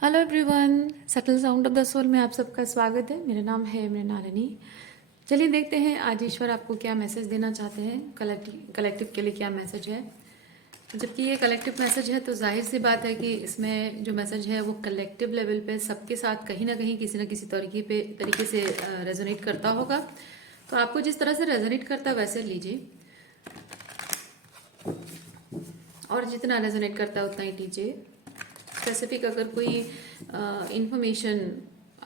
Hello everyone, subtle sound of the soul में आप सबका स्वागत है। मेरा नाम है मृणालिनी। चलिए देखते हैं आज ईश्वर आपको क्या मैसेज देना चाहते हैं। कलेक्टिव के लिए क्या मैसेज है। जबकि ये कलेक्टिव मैसेज है तो जाहिर सी बात है कि इसमें जो मैसेज है वो कलेक्टिव लेवल पे सबके साथ कहीं ना कहीं किसी न किसी तरीके से रेजोनेट करता होगा। तो आपको जिस तरह से रेजोनेट करता है वैसे लीजिए, और जितना रेजोनेट करता है उतना ही लीजिए। स्पेसिफिक अगर कोई इंफॉर्मेशन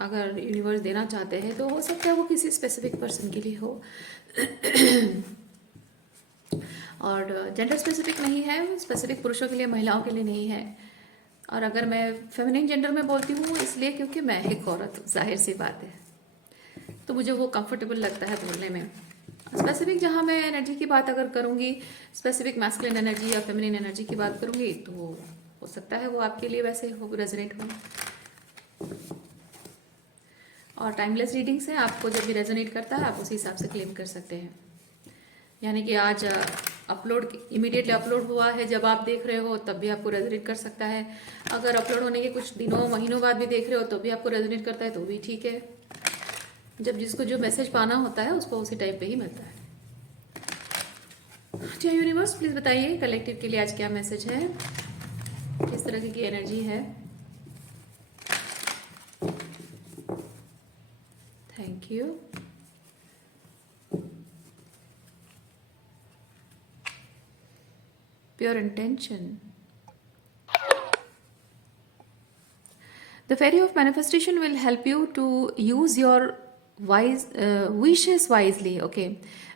अगर यूनिवर्स देना चाहते हैं तो हो सकता है वो किसी स्पेसिफिक पर्सन के लिए हो और जेंडर स्पेसिफिक नहीं है, स्पेसिफिक पुरुषों के लिए महिलाओं के लिए नहीं है। और अगर मैं फेमिनिन जेंडर में बोलती हूँ इसलिए क्योंकि मैं एक औरत हूँ, जाहिर सी बात है, तो मुझे वो कंफर्टेबल लगता है बोलने में। स्पेसिफिक जहाँ मैं एनर्जी की बात अगर करूँगी, स्पेसिफिक मैस्कुलिन एनर्जी या फेमिनिन एनर्जी की बात करूँगी, तो हो सकता है वो आपके लिए वैसे हो रेजोनेट हो। और टाइमलेस रीडिंग से आपको जब भी रेजोनेट करता है आप उसी हिसाब से क्लेम कर सकते हैं। यानी कि आज अपलोड इमीडिएटली अपलोड हुआ है, जब आप देख रहे हो तब भी आपको रेजोनेट कर सकता है। अगर अपलोड होने के कुछ दिनों महीनों बाद भी देख रहे हो तो भी आपको रेजोनेट करता है तो भी ठीक है। जब जिसको जो मैसेज पाना होता है उसको उसी टाइप पे ही मिलता है। अच्छा यूनिवर्स, प्लीज बताइए कलेक्टिव के लिए आज क्या मैसेज है, किस तरह की एनर्जी है। Thank you. Pure intention. The fairy of manifestation will help you to use your wishes wisely. Okay,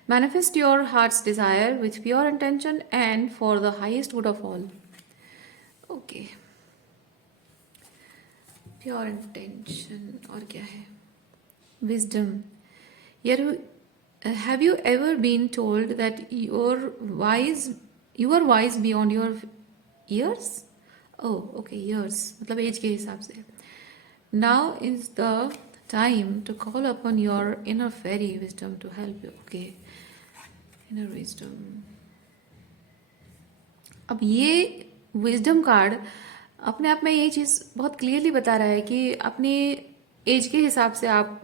manifest your heart's desire with pure intention and for the highest good of all. Okay, pure intention और क्या है? Wisdom. Have you ever been told that you are wise beyond your years? Oh, okay, years मतलब as के हिसाब से। Now is the time to call upon your inner fairy wisdom to help you. Okay, inner wisdom. अब ये wisdom card अपने आप में ये चीज़ बहुत क्लियरली बता रहा है कि अपनी एज के हिसाब से आप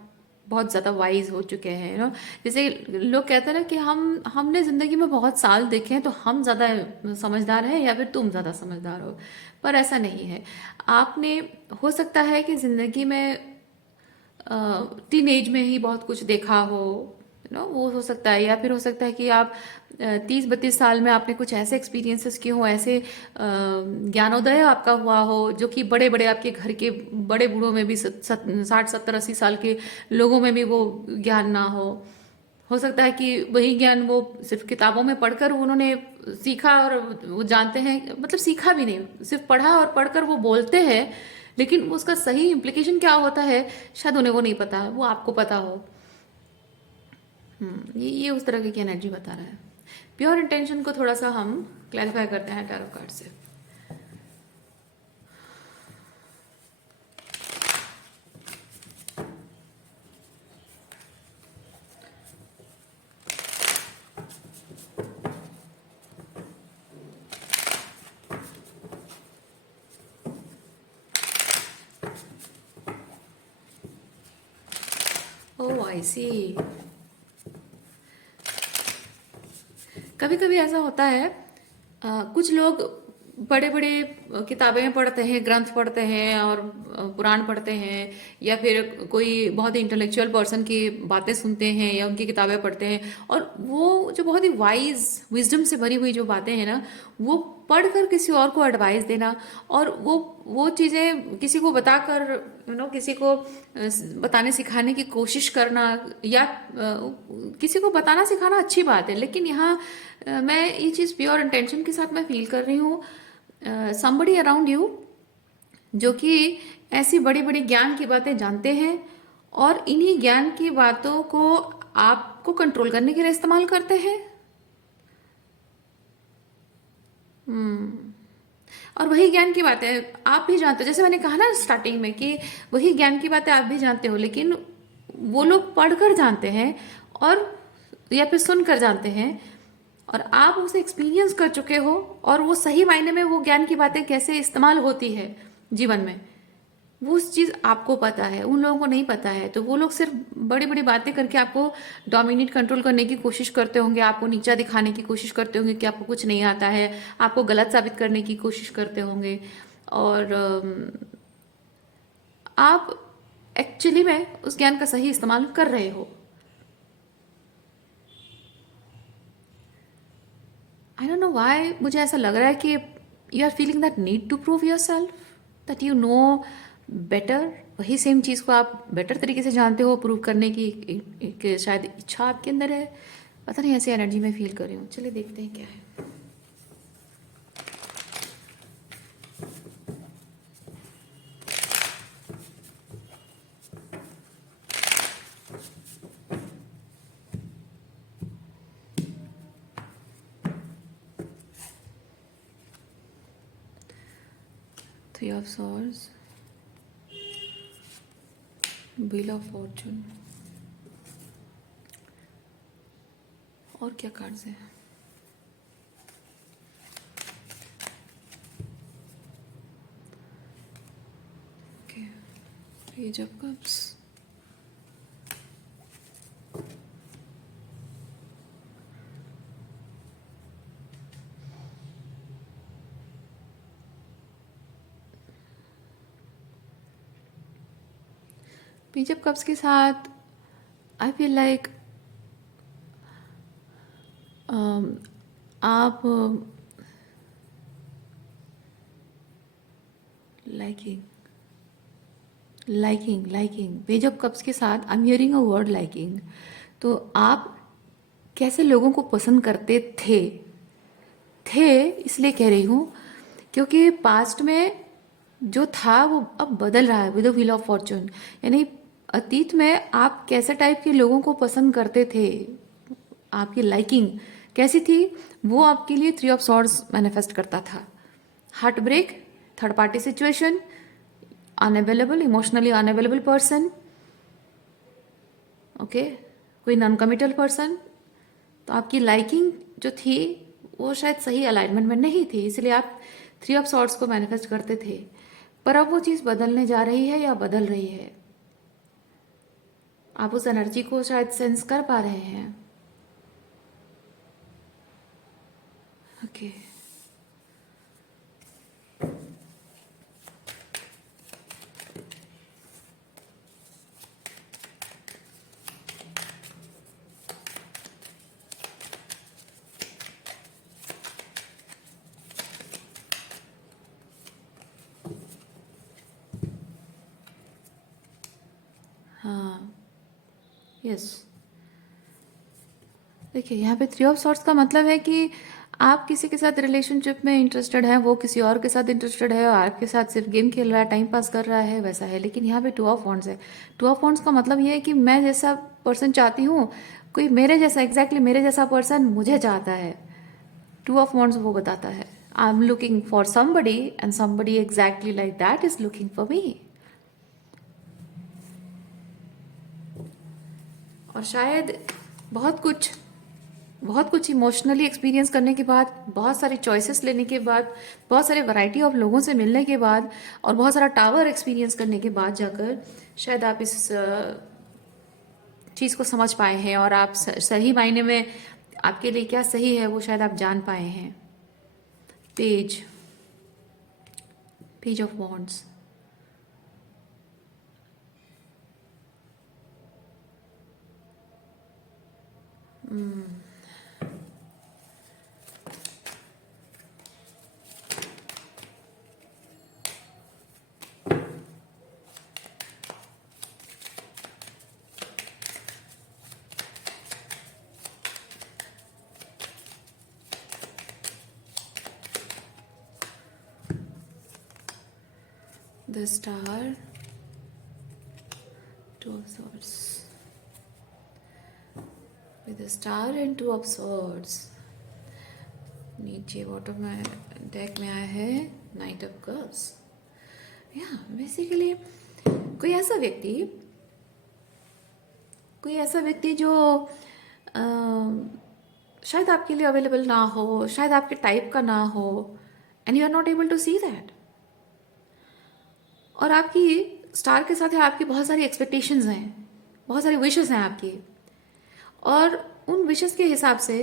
बहुत ज़्यादा वाइज हो चुके हैं। जैसे लोग कहते हैं ना कि हमने ज़िंदगी में बहुत साल देखे हैं तो हम ज़्यादा समझदार हैं या फिर तुम ज़्यादा समझदार हो, पर ऐसा नहीं है। आपने हो सकता है कि ज़िंदगी में टीन एज में ही बहुत कुछ देखा हो, वो हो सकता है। या फिर हो सकता है कि आप 30-32 साल में आपने कुछ ऐसे एक्सपीरियंसेस किए हो, ऐसे ज्ञानोदय आपका हुआ हो जो कि बड़े बड़े आपके घर के बड़े बूढ़ों में भी 60-70-80 साल के लोगों में भी वो ज्ञान ना हो सकता है कि वही ज्ञान वो सिर्फ किताबों में पढ़कर उन्होंने सीखा और वो जानते हैं, मतलब सीखा भी नहीं, सिर्फ पढ़ा और पढ़कर वो बोलते हैं, लेकिन उसका सही इम्प्लीकेशन क्या होता है शायद उन्हें वो नहीं पता, वो आपको पता हो। ये उस तरह की एनर्जी बता रहा है। प्योर इंटेंशन को थोड़ा सा हम क्लैरिफाई करते हैं टैरो कार्ड से। ओह आई सी। कभी कभी ऐसा होता है, कुछ लोग बड़े बड़े किताबें पढ़ते हैं, ग्रंथ पढ़ते हैं और पुराण पढ़ते हैं, या फिर कोई बहुत ही इंटेलेक्चुअल पर्सन की बातें सुनते हैं या उनकी किताबें पढ़ते हैं, और वो जो बहुत ही वाइज विजडम से भरी हुई जो बातें हैं ना, वो पढ़कर किसी और को एडवाइस देना और वो चीज़ें किसी को बताकर किसी को बताने सिखाने की कोशिश करना, या किसी को बताना सिखाना अच्छी बात है, लेकिन यहाँ मैं ये चीज़ प्योर इंटेंशन के साथ मैं फील कर रही हूँ। समबडी अराउंड यू जो कि ऐसी बड़ी बड़ी ज्ञान की बातें जानते हैं और इन्हीं ज्ञान की बातों को आपको कंट्रोल करने के लिए इस्तेमाल करते हैं। और वही ज्ञान की बातें आप भी जानते हो, जैसे मैंने कहा ना स्टार्टिंग में कि वही ज्ञान की बातें आप भी जानते हो, लेकिन वो लोग पढ़कर जानते हैं और या फिर सुनकर जानते हैं, और आप उसे एक्सपीरियंस कर चुके हो और वो सही मायने में वो ज्ञान की बातें कैसे इस्तेमाल होती है जीवन में, वो उस चीज़ आपको पता है, उन लोगों को नहीं पता है, तो वो लोग सिर्फ बड़ी बड़ी बातें करके आपको डोमिनेट कंट्रोल करने की कोशिश करते होंगे, आपको नीचा दिखाने की कोशिश करते होंगे कि आपको कुछ नहीं आता है, आपको गलत साबित करने की कोशिश करते होंगे। और आप एक्चुअली में उस ज्ञान का सही इस्तेमाल कर रहे हो। आई डोंट नो व्हाई मुझे ऐसा लग रहा है कि you are feeling that need to prove yourself, that you know better. वही सेम चीज़ को आप बेटर तरीके से जानते हो, प्रूव करने की एक शायद इच्छा आपके अंदर है। पता नहीं, ऐसी एनर्जी में फील कर रही हूँ। चलिए देखते हैं क्या है। 3 of Swords, Wheel of Fortune, और क्या कार्ड्स हैं? Okay, page of cups, page of cups के साथ आई फील लाइक आप liking liking page of cups के साथ I am hearing a word liking. तो आप कैसे लोगों को पसंद करते थे इसलिए कह रही हूँ क्योंकि पास्ट में जो था वो अब बदल रहा है with the wheel of Fortune. यानी अतीत में आप कैसे टाइप के लोगों को पसंद करते थे, आपकी लाइकिंग कैसी थी, वो आपके लिए 3 ऑफ सॉर्ड्स मैनिफेस्ट करता था। Heart break, third party situation, unavailable, emotionally unavailable person, okay, कोई नॉन कमिटल पर्सन। तो आपकी लाइकिंग जो थी वो शायद सही अलाइनमेंट में नहीं थी, इसलिए आप 3 ऑफ सॉर्ड्स को मैनिफेस्ट करते थे। पर अब वो चीज़ बदलने जा रही है या बदल रही है, आप उस एनर्जी को शायद सेंस कर पा रहे हैं। ओके, हाँ, यस। देखिए यहाँ पे 3 ऑफ सॉर्ट्स का मतलब है कि आप किसी के साथ रिलेशनशिप में इंटरेस्टेड है, वो किसी और के साथ इंटरेस्टेड है, और आपके साथ सिर्फ गेम खेल रहा है, टाइम पास कर रहा है, वैसा है। लेकिन यहाँ पे 2 ऑफ वॉन्ड्स है। 2 ऑफ वॉन्ड्स का मतलब ये है कि मैं जैसा पर्सन चाहती हूँ, कोई मेरे जैसा, एग्जैक्टली मेरे जैसा पर्सन मुझे चाहता है। 2 ऑफ वॉन्ड्स वो बताता है I am looking for somebody and somebody exactly like that is looking for me. और शायद बहुत कुछ इमोशनली एक्सपीरियंस करने के बाद, बहुत सारी चॉइसेस लेने के बाद, बहुत सारे वैरायटी ऑफ लोगों से मिलने के बाद, और बहुत सारा टावर एक्सपीरियंस करने के बाद जाकर शायद आप इस चीज़ को समझ पाए हैं, और आप सही मायने में आपके लिए क्या सही है वो शायद आप जान पाए हैं। Page of wands, the star, 2 of swords, with the star and 2 of swords। नीचे बॉटम में डेक में आया है नाइट ऑफ कप्स। या बेसिकली कोई ऐसा व्यक्ति जो शायद आपके लिए अवेलेबल ना हो, शायद आपके टाइप का ना हो, and you are not able to see that. और आपकी स्टार के साथ है आपकी बहुत सारी एक्सपेक्टेशंस हैं, बहुत सारी विशेस हैं आपकी, और उन विशेस के हिसाब से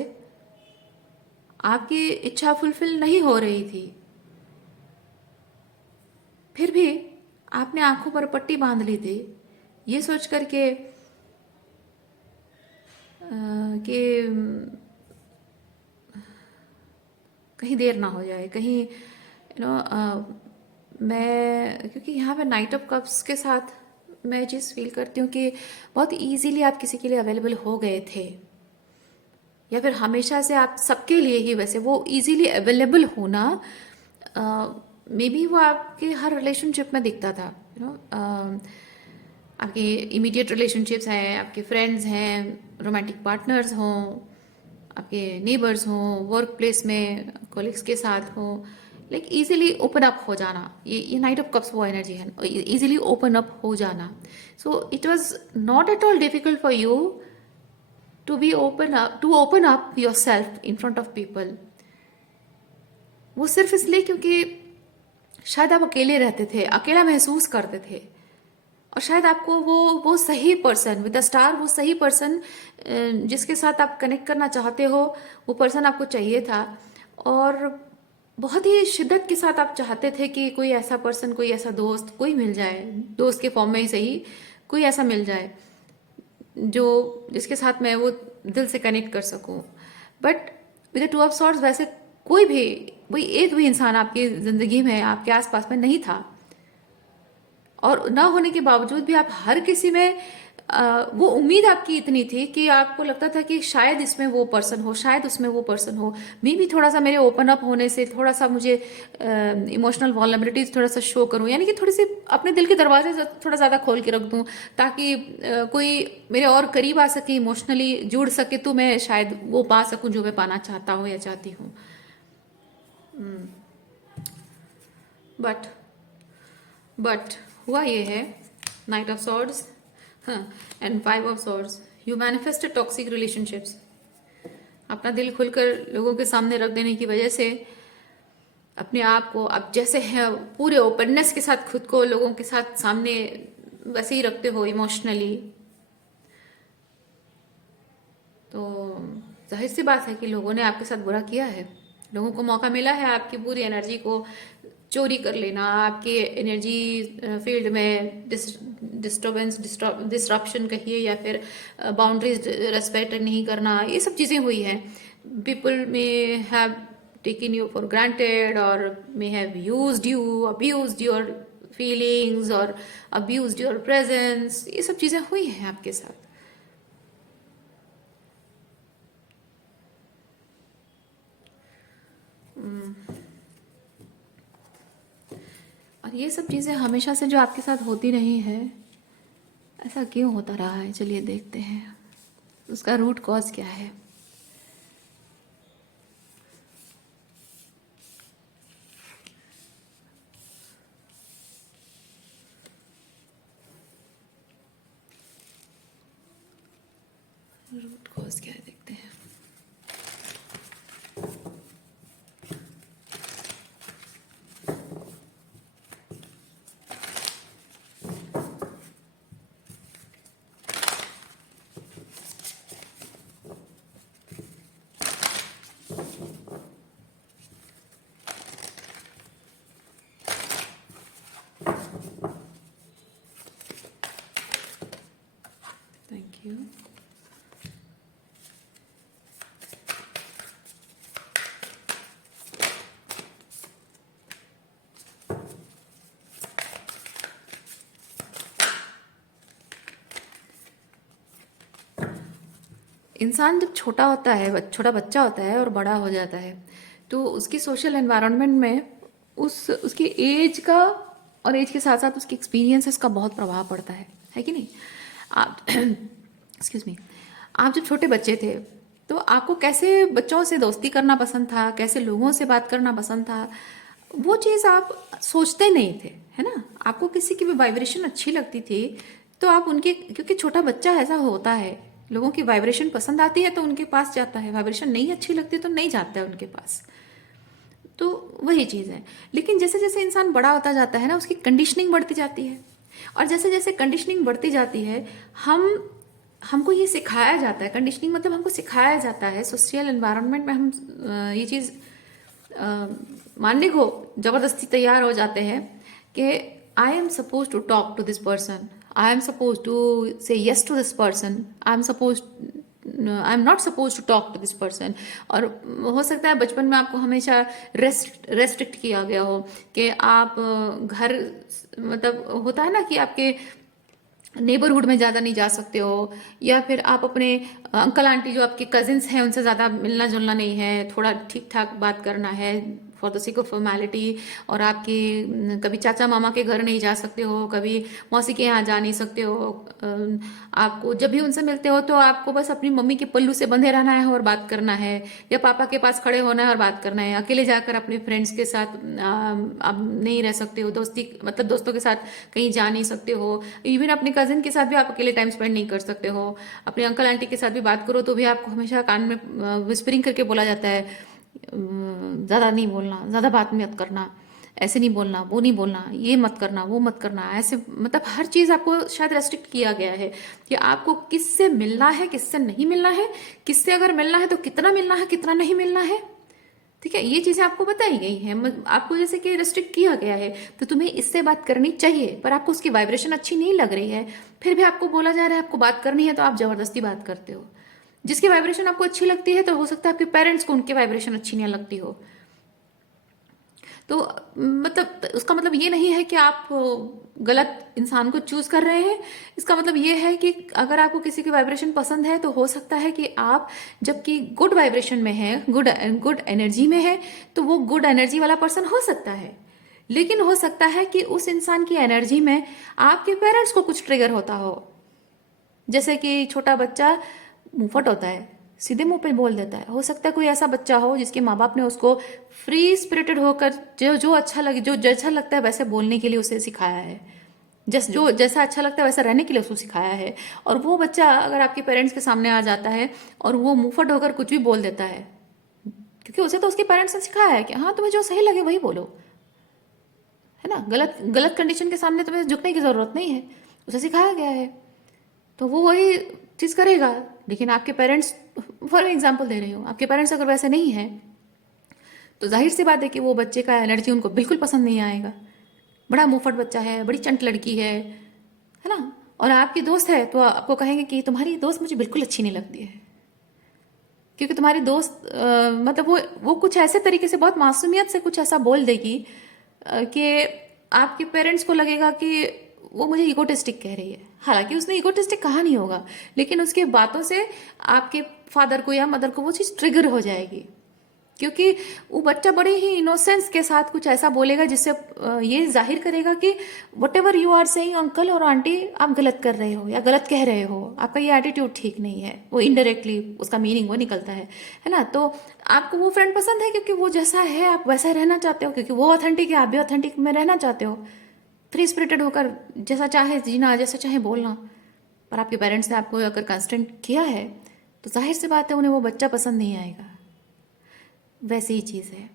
आपकी इच्छा फुलफिल नहीं हो रही थी। फिर भी आपने आंखों पर पट्टी बांध ली थी, ये सोच करके कि कहीं देर ना हो जाए, कहीं मैं, क्योंकि यहाँ पे नाइट ऑफ कप्स के साथ मैं चीज़ फील करती हूँ कि बहुत इजीली आप किसी के लिए अवेलेबल हो गए थे, या फिर हमेशा से आप सबके लिए ही, वैसे वो इजीली अवेलेबल होना मे बी वो आपके हर रिलेशनशिप में दिखता था। आपके इमीडिएट रिलेशनशिप्स हैं, आपके फ्रेंड्स हैं, रोमांटिक पार्टनर्स हों, आपके नेबर्स हों, वर्क प्लेस में कोलिग्स के साथ हों, लाइक इजीली ओपन अप हो जाना, ये नाइट ऑफ कप्स वो एनर्जी है, इजीली ओपन अप हो जाना। So it was not at all difficult for you to open up yourself in front of people. वो सिर्फ इसलिए क्योंकि शायद आप अकेले रहते थे, अकेला महसूस करते थे, और शायद आपको वो सही पर्सन विद द स्टार, वो सही पर्सन जिसके साथ आप कनेक्ट करना चाहते हो, वो पर्सन आपको चाहिए था। और बहुत ही शिद्दत के साथ आप चाहते थे कि कोई ऐसा पर्सन, कोई ऐसा दोस्त, कोई मिल जाए, दोस्त के फॉर्म में ही सही, कोई ऐसा मिल जाए जो जिसके साथ मैं वो दिल से कनेक्ट कर सकूं। But with the two of swords वैसे कोई एक भी इंसान आपकी जिंदगी में, आपके आसपास में नहीं था, और ना होने के बावजूद भी आप हर किसी में वो उम्मीद आपकी इतनी थी कि आपको लगता था कि शायद इसमें वो पर्सन हो, शायद उसमें वो पर्सन हो। मैं भी थोड़ा सा मेरे ओपन अप होने से, थोड़ा सा मुझे इमोशनल वॉलनरेबिलिटीज थोड़ा सा शो करूं, यानी कि थोड़ी सी अपने दिल के दरवाजे थोड़ा ज़्यादा खोल के रख दूं, ताकि कोई मेरे और करीब आ सके, इमोशनली जुड़ सके, तो मैं शायद वो पा सकूं जो मैं पाना चाहता हूँ या चाहती हूँ। बट बट हुआ ये है, night of swords and five of swords, you manifested toxic relationships. अपना दिल खुलकर लोगों के सामने रख देने की वजह से अपने आप को अब जैसे है पूरे ओपननेस के साथ खुद को लोगों के साथ सामने वैसे ही रखते हो इमोशनली, तो जाहिर सी बात है कि लोगों ने आपके साथ बुरा किया है। लोगों को मौका मिला है आपकी पूरी एनर्जी को चोरी कर लेना, आपके एनर्जी फील्ड में डिस्टर्बेंस, डिस्ट्रप्शन कहिए, या फिर बाउंड्रीज रेस्पेक्ट नहीं करना, ये सब चीज़ें हुई हैं। People may have taken you for granted, और may have used you, abused your feelings, और अब्यूज्ड योर प्रेजेंस, ये सब चीज़ें हुई हैं आपके साथ। और ये सब चीज़ें हमेशा से जो आपके साथ होती रही है, ऐसा क्यों होता रहा है? चलिए देखते हैं उसका रूट कॉज क्या है। रूट कॉज क्या है देखते हैं। Thank you. इंसान जब छोटा होता है, छोटा बच्चा होता है और बड़ा हो जाता है, तो उसकी सोशल एनवायरनमेंट में उसकी एज का, और एज के साथ साथ उसके एक्सपीरियंसेस का बहुत प्रभाव पड़ता है कि नहीं? आप एक्सक्यूज मी, आप जब छोटे बच्चे थे तो आपको कैसे बच्चों से दोस्ती करना पसंद था, कैसे लोगों से बात करना पसंद था, वो चीज़ आप सोचते नहीं थे, है ना? आपको किसी की भी वाइब्रेशन अच्छी लगती थी तो आप उनके, क्योंकि छोटा बच्चा ऐसा होता है, लोगों की वाइब्रेशन पसंद आती है तो उनके पास जाता है, वाइब्रेशन नहीं अच्छी लगती तो नहीं जाता है उनके पास। तो वही चीज़ है। लेकिन जैसे जैसे इंसान बड़ा होता जाता है ना, उसकी कंडीशनिंग बढ़ती जाती है, और जैसे जैसे कंडीशनिंग बढ़ती जाती है, हम हमको ये सिखाया जाता है, कंडीशनिंग मतलब हमको सिखाया जाता है सोशल एनवायरनमेंट में, हम ये चीज़ अ, मानने को जबरदस्ती तैयार हो जाते हैं कि I am suppose to talk to this person, I am suppose to say yes to this person, I am not suppose to talk to this person. और हो सकता है बचपन में आपको हमेशा रेस्ट्रिक्ट किया गया हो कि आप घर, मतलब होता है ना कि आपके नेबरहुड में ज़्यादा नहीं जा सकते हो, या फिर आप अपने अंकल आंटी जो आपके कजिन्स हैं उनसे ज़्यादा मिलना जुलना नहीं है, थोड़ा ठीक ठाक बात करना है for the sake of formality. और आपके कभी चाचा मामा के घर नहीं जा सकते हो, कभी मौसी के यहाँ जा नहीं सकते हो। आपको जब भी उनसे मिलते हो तो आपको बस अपनी मम्मी के पल्लू से बंधे रहना है और बात करना है, या पापा के पास खड़े होना है और बात करना है। अकेले जाकर अपने फ्रेंड्स के साथ आप नहीं रह सकते हो, दोस्ती मतलब दोस्तों के साथ कहीं जा नहीं सकते हो। इवन अपने कजिन के साथ भी आप अकेले टाइम स्पेंड नहीं कर सकते हो। अपने अंकल आंटी के साथ भी बात करो तो भी आपको हमेशा कान में विस्परिंग करके बोला जाता है, ज़्यादा नहीं बोलना, ज़्यादा बात मत करना, ऐसे नहीं बोलना, वो नहीं बोलना, ये मत करना, वो मत करना, ऐसे मतलब हर चीज़ आपको शायद रेस्ट्रिक्ट किया गया है कि आपको किससे मिलना है, किससे नहीं मिलना है, किससे अगर मिलना है तो कितना मिलना है, कितना नहीं मिलना है। ठीक है, ये चीज़ें आपको बताई गई हैं, आपको जैसे कि रेस्ट्रिक्ट किया गया है, तो तुम्हें इससे बात करनी चाहिए, पर आपको उसकी वाइब्रेशन अच्छी नहीं लग रही है, फिर भी आपको बोला जा रहा है आपको बात करनी है, तो आप जबरदस्ती बात करते हो। जिसकी वाइब्रेशन आपको अच्छी लगती है, तो हो सकता है आपके पेरेंट्स को उनकी वाइब्रेशन अच्छी नहीं लगती हो। तो मतलब उसका मतलब ये नहीं है कि आप गलत इंसान को चूज कर रहे हैं। इसका मतलब ये है कि अगर आपको किसी की वाइब्रेशन पसंद है, तो हो सकता है कि आप जबकि गुड वाइब्रेशन में है, गुड गुड एनर्जी में है, तो वो गुड एनर्जी वाला पर्सन हो सकता है। लेकिन हो सकता है कि उस इंसान की एनर्जी में आपके पेरेंट्स को कुछ ट्रिगर होता हो। जैसे कि छोटा बच्चा मुंहफट होता है, सीधे मुंह पे बोल देता है। हो सकता है कोई ऐसा बच्चा हो जिसके माँ बाप ने उसको फ्री स्पिरिटेड होकर जो जो अच्छा लगे, जो जैसा लगता है वैसे बोलने के लिए उसे सिखाया है, जो जैसा अच्छा लगता है वैसा रहने के लिए उसको सिखाया है। और वो बच्चा अगर आपके पेरेंट्स के सामने आ जाता है और वो मुंहफट होकर कुछ भी बोल देता है, क्योंकि उसे तो उसके पेरेंट्स ने सिखाया है कि हाँ तुम्हें जो सही लगे वही बोलो, है ना। गलत गलत कंडीशन के सामने तुम्हें झुकने की जरूरत नहीं है, उसे सिखाया गया है, तो वो वही चीज़ करेगा। लेकिन आपके पेरेंट्स, फॉर एग्जाम्पल दे रही हूँ, आपके पेरेंट्स अगर वैसे नहीं है, तो जाहिर सी बात है कि वो बच्चे का एनर्जी उनको बिल्कुल पसंद नहीं आएगा। बड़ा मुंहफट बच्चा है, बड़ी चंट लड़की है ना। और आपकी दोस्त है तो आपको कहेंगे कि तुम्हारी दोस्त मुझे बिल्कुल अच्छी नहीं लगती है, क्योंकि तुम्हारी दोस्त मतलब वो कुछ ऐसे तरीके से बहुत मासूमियत से कुछ ऐसा बोल देगी कि आपके पेरेंट्स को लगेगा कि वो मुझे इगोटिस्टिक कह रही है। हालांकि उसने इगोटिस्टिक कहा नहीं होगा, लेकिन उसके बातों से आपके फादर को या मदर को वो चीज़ ट्रिगर हो जाएगी, क्योंकि वो बच्चा बड़े ही इनोसेंस के साथ कुछ ऐसा बोलेगा जिससे ये जाहिर करेगा कि whatever you are saying uncle और आंटी, आप गलत कर रहे हो या गलत कह रहे हो, आपका ये एटीट्यूड ठीक नहीं है। वो इनडायरेक्टली उसका मीनिंग वो निकलता है ना। तो आपको वो फ्रेंड पसंद है क्योंकि वो जैसा है आप वैसा रहना चाहते हो, क्योंकि वो ऑथेंटिक है, आप भी ऑथेंटिक में रहना चाहते हो, फ्री स्पिरिटेड होकर जैसा चाहे जीना, जैसा चाहे बोलना। पर आपके पेरेंट्स ने आपको अगर कंस्टेंट किया है, तो जाहिर सी बात है उन्हें वो बच्चा पसंद नहीं आएगा। वैसे ही चीज़ है।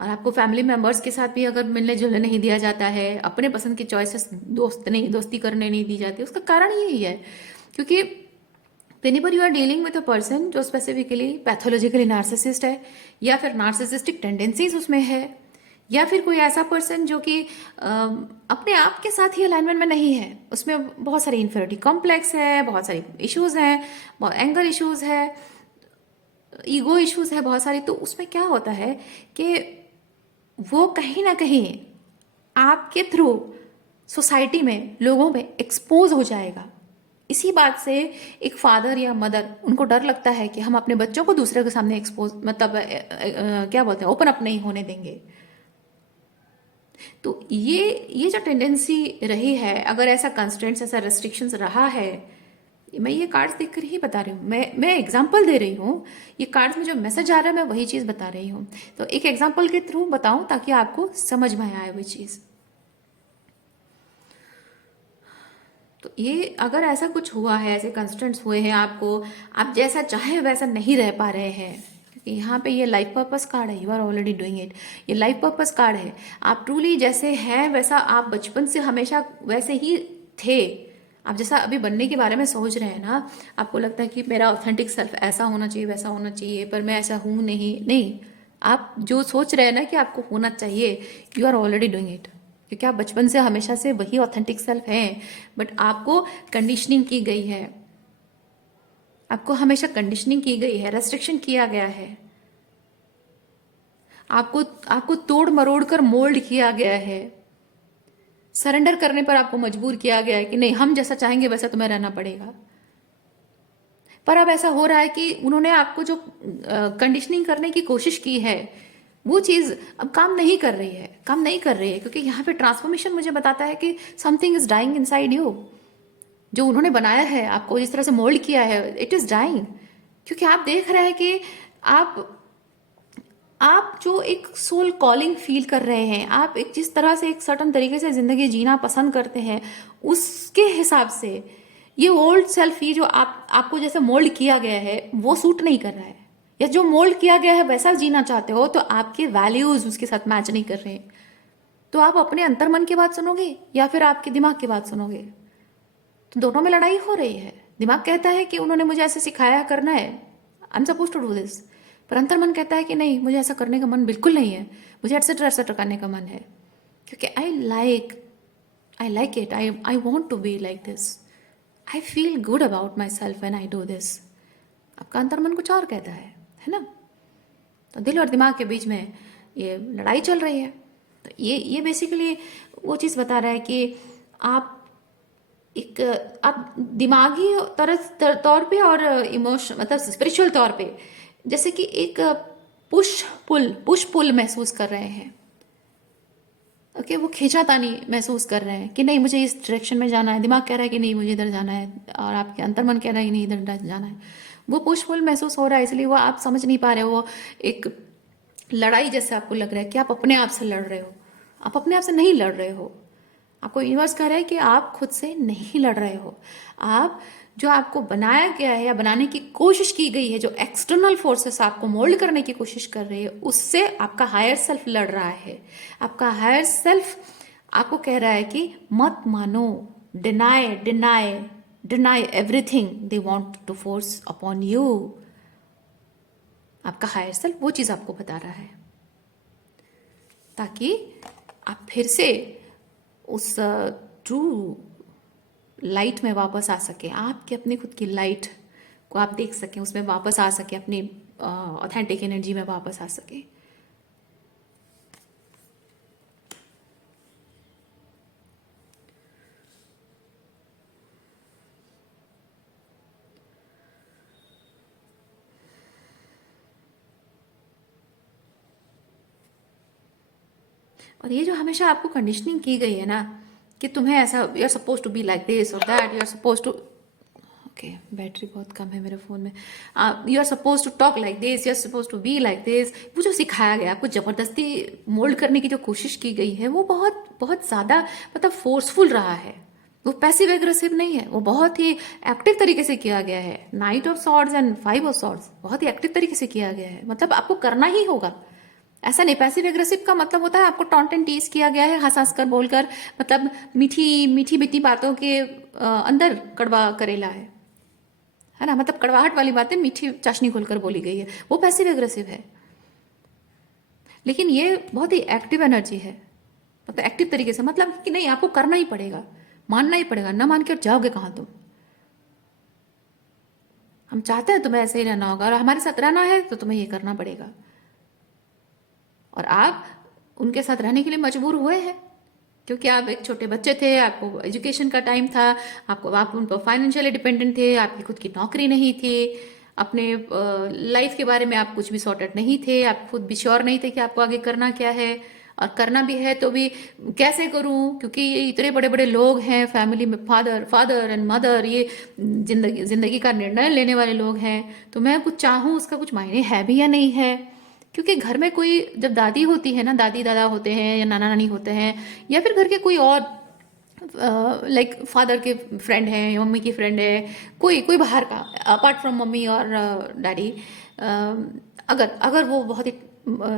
और आपको फैमिली मेंबर्स के साथ भी अगर मिलने जुलने नहीं दिया जाता है, अपने पसंद की चॉइसेस दोस्ती करने नहीं दी जाती, उसका कारण यही है क्योंकि whenever you are dealing with a person जो स्पेसिफिकली पैथोलॉजिकली नार्सिसिस्ट है, या फिर नार्सिसिस्टिक टेंडेंसीज उसमें है, या फिर कोई ऐसा पर्सन जो कि अपने आप के साथ ही अलाइनमेंट में नहीं है, उसमें बहुत सारी इन्फेरिटी कॉम्प्लेक्स है, बहुत सारी इश्यूज हैं, बहुत एंगर इश्यूज है, ईगो इश्यूज है बहुत सारी, तो उसमें क्या होता है कि वो कहीं ना कहीं आपके थ्रू सोसाइटी में लोगों में एक्सपोज हो जाएगा। इसी बात से एक फादर या मदर, उनको डर लगता है कि हम अपने बच्चों को दूसरे के सामने एक्सपोज मतलब क्या बोलते हैं, ओपन अप नहीं होने देंगे। तो ये जो टेंडेंसी रही है, अगर ऐसा कंस्ट्रेंट्स, ऐसा रेस्ट्रिक्शंस रहा है, मैं ये कार्ड्स देखकर ही बता रही हूँ, मैं एग्जांपल दे रही हूँ। ये कार्ड्स में जो मैसेज आ रहा है मैं वही चीज़ बता रही हूँ। तो एक एग्जांपल के थ्रू बताऊं ताकि आपको समझ में आए वो चीज़। तो ये अगर ऐसा कुछ हुआ है, ऐसे कंस्ट्रेंट्स हुए हैं आपको, आप जैसा चाहे वैसा नहीं रह पा रहे हैं, यहाँ पे ये लाइफ पर्पस कार्ड है, you are already doing it. ये लाइफ पर्पस कार्ड है, आप ट्रूली जैसे हैं वैसा आप बचपन से हमेशा वैसे ही थे। आप जैसा अभी बनने के बारे में सोच रहे हैं ना, आपको लगता है कि मेरा ऑथेंटिक सेल्फ ऐसा होना चाहिए वैसा होना चाहिए, पर मैं ऐसा हूं नहीं, नहीं। आप जो सोच रहे हैं ना कि आपको होना चाहिए, you are already doing it, क्योंकि आप बचपन से हमेशा से वही ऑथेंटिक सेल्फ हैं। बट आपको कंडीशनिंग की गई है, आपको हमेशा कंडीशनिंग की गई है, रेस्ट्रिक्शन किया गया है, आपको आपको तोड़ मरोड़ कर मोल्ड किया गया है, सरेंडर करने पर आपको मजबूर किया गया है कि नहीं, हम जैसा चाहेंगे वैसा तुम्हें रहना पड़ेगा। पर अब ऐसा हो रहा है कि उन्होंने आपको जो कंडीशनिंग करने की कोशिश की है, वो चीज अब काम नहीं कर रही है, काम नहीं कर रही है, क्योंकि यहाँ पे ट्रांसफॉर्मेशन मुझे बताता है कि something is dying inside you. जो उन्होंने बनाया है, आपको जिस तरह से मोल्ड किया है, इट इज डाइंग। क्योंकि आप देख रहे हैं कि आप जो एक सोल कॉलिंग फील कर रहे हैं, आप एक जिस तरह से एक सर्टन तरीके से जिंदगी जीना पसंद करते हैं, उसके हिसाब से ये ओल्ड सेल्फ, ये जो आपको जैसे मोल्ड किया गया है, वो सूट नहीं कर रहा है। या जो मोल्ड किया गया है वैसा जीना चाहते हो, तो आपके वैल्यूज उसके साथ मैच नहीं कर रहे हैं। तो आप अपने अंतर्मन की बात सुनोगे या फिर आपके दिमाग की बात सुनोगे? तो दोनों में लड़ाई हो रही है। दिमाग कहता है कि उन्होंने मुझे ऐसे सिखाया करना है, I am suppose to do this. पर अंतर्मन कहता है कि नहीं, मुझे ऐसा करने का मन बिल्कुल नहीं है, मुझे एटसेट्रा एटसेट्रा करने का मन है, क्योंकि I like it, I want to be like this, I feel good about myself when I do this. आपका अंतर्मन कुछ और कहता है ना? तो दिल और दिमाग के बीच में ये लड़ाई चल रही है। तो ये बेसिकली वो चीज़ बता रहा है कि आप एक आप दिमागी तौर पे और इमोशन मतलब स्पिरिचुअल तौर पे जैसे कि एक पुश पुल महसूस कर रहे हैं। ओके, वो खींचातानी महसूस कर रहे हैं कि नहीं, मुझे इस डायरेक्शन में जाना है, दिमाग कह रहा है कि नहीं मुझे इधर जाना है, और आपके अंतर्मन कह रहा है कि नहीं इधर जाना है। वो पुश पुल महसूस हो रहा है, इसलिए वो आप समझ नहीं पा रहे हो। वो एक लड़ाई जैसे आपको लग रहा है कि आप अपने आप से लड़ रहे हो। आप अपने आप से नहीं लड़ रहे हो, आपको यूनिवर्स कह रहा है कि आप खुद से नहीं लड़ रहे हो। आप जो आपको बनाया गया है या बनाने की कोशिश की गई है, जो एक्सटर्नल फोर्सेस आपको मोल्ड करने की कोशिश कर रही है, उससे आपका हायर सेल्फ लड़ रहा है। आपका हायर सेल्फ आपको कह रहा है कि मत मानो, deny deny deny everything they want to force upon you. आपका हायर सेल्फ वो चीज आपको बता रहा है, ताकि आप फिर से उस ट्रू लाइट में वापस आ सके, आपके अपनी खुद की लाइट को आप देख सकें, उसमें वापस आ सके, अपनी ऑथेंटिक एनर्जी में वापस आ सके। और ये जो हमेशा आपको कंडीशनिंग की गई है ना कि तुम्हें ऐसा, you are suppose to be like this और that, you are suppose to, okay battery बहुत कम है मेरे फ़ोन में, you are suppose to talk like this, you are suppose to be like this, वो जो सिखाया गया, आपको ज़बरदस्ती मोल्ड करने की जो कोशिश की गई है, वो बहुत बहुत ज़्यादा मतलब फोर्सफुल रहा है। वो पैसिव एग्रेसिव नहीं है, वो बहुत ही एक्टिव तरीके से किया गया है। Night of swords and five of swords बहुत ही एक्टिव तरीके से किया गया है, मतलब आपको करना ही होगा। ऐसा नहीं, पैसिव एग्रेसिव का मतलब होता है आपको टॉन्ट एंड टीज किया गया है, हंस हंस कर बोलकर, मतलब मीठी मीठी मीठी बातों के अंदर कड़वा करेला है ना, मतलब कड़वाहट वाली बातें मीठी चाशनी खोलकर बोली गई है, वो पैसिव एग्रेसिव है। लेकिन ये बहुत ही एक्टिव एनर्जी है, मतलब एक्टिव तरीके से, मतलब कि नहीं आपको करना ही पड़ेगा, मानना ही पड़ेगा, ना मान के जाओगे कहाँ तुम। हम चाहते हैं तुम्हें ऐसे ही रहना होगा, और हमारे साथ रहना है तो तुम्हें ये करना पड़ेगा। और आप उनके साथ रहने के लिए मजबूर हुए हैं, क्योंकि आप एक छोटे बच्चे थे, आपको एजुकेशन का टाइम था, आप उन पर फाइनेंशियली डिपेंडेंट थे, आपकी खुद की नौकरी नहीं थी, अपने लाइफ के बारे में आप कुछ भी सॉर्टेड नहीं थे, आप खुद भी श्योर नहीं थे कि आपको आगे करना क्या है, और करना भी है तो भी कैसे करूं, क्योंकि ये इतने बड़े बड़े लोग हैं फैमिली में, फादर एंड मदर, ये जिंदगी का निर्णय लेने वाले लोग हैं, तो मैं कुछ चाहूं उसका कुछ मायने है भी या नहीं है। क्योंकि घर में कोई जब दादी होती है ना, दादी दादा होते हैं या नाना नानी होते हैं, या फिर घर के कोई और लाइक फादर के फ्रेंड हैं या मम्मी की फ्रेंड है, कोई कोई बाहर का अपार्ट फ्रॉम मम्मी और डैडी, अगर अगर वो बहुत ही